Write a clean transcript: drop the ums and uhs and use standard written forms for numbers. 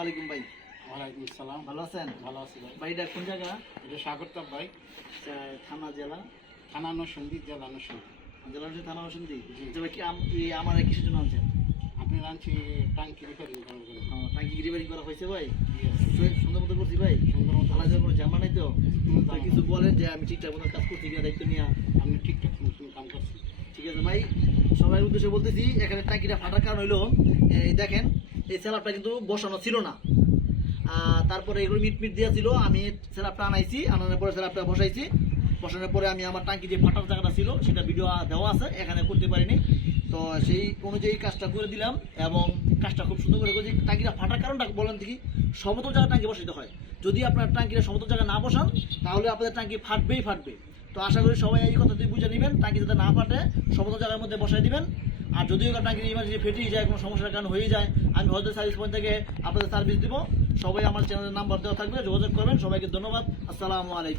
আলাইকুম ভাই। ওয়ালাইকুম আসসালাম। ভালো আছেন? ভালো আছি ভাই। ভাই এটা কোন জায়গা? এটা সাগরতাপ ভাই, থানা জেলা? থানা নরসিংদী, জেলা নরসিংদী। জেলা হচ্ছে থানা নরসিংদী। জি। আচ্ছা ভাই, আমার কিসের জন্য আনছেন? আপনি রাঁচি টাঙ্কি রিপেয়ারিং করার জন্য। টাঙ্কি রিপেয়ারিং করা হয়েছে ভাই? Yes. সুন্দর মতো করছি ভাই? সুন্দর মতো। আলাদা কোনো ঝামেলা নাই তো? কোনো ঝামেলা কিছু নেই। বলেন যে আমি ঠিকঠাক মতো কাজ করছি কিনা, দায়িত্ব নিয়ে। আপনি ঠিকঠাক মতন কাম করছেন। ঠিক আছে ভাই, সবাই উদ্দেশ্যে বলতেছি, এখানে টাঙ্কিটা ফাটার কারণ হইলো এই দেখেন, এই স্ল্যাবটা কিন্তু বসানো ছিল না। তারপরে এগুলো মিট দেওয়া ছিল, আমি স্ল্যাবটা আনাইছি, আনানোর পরে স্ল্যাবটা বসাইছি। বসানোর পরে আমি আমার টাঙ্কি যে ফাটার জায়গাটা ছিল সেটা ভিডিও দেওয়া আছে, এখানে করতে পারিনি। তো সেই অনুযায়ী কাজটা করে দিলাম এবং কাজটা খুব সুন্দর করে করেছি। টাঙ্কিটা ফাটার কারণটা বলেন দেখি। সমতল জায়গায় টাঙ্কি বসাইতে হয়। যদি আপনার টাঙ্কিটা সমতল জায়গায় না বসান তাহলে আপনাদের টাঙ্কি ফাটবেই ফাটবে। তো আশা করি সবাই এই কথা বুঝে নেবেন, টাঙ্কি যাতে না ফাটে সমতল জায়গার মধ্যে বসাই দিবেন। আর যদিও টাঙ্কি ইমার্জেন্সি ফেটেই যায়, কোনো সমস্যার কারণ হয়ে যায়, আমি হয়তো সার্ভিস পয়েন্ট থেকে আপনাদের সার্ভিস দিব। সবাই আমার চ্যানেলের নাম্বার দেওয়া থাকবে, যোগাযোগ করবেন। সবাইকে ধন্যবাদ। আসসালামু আলাইকুম।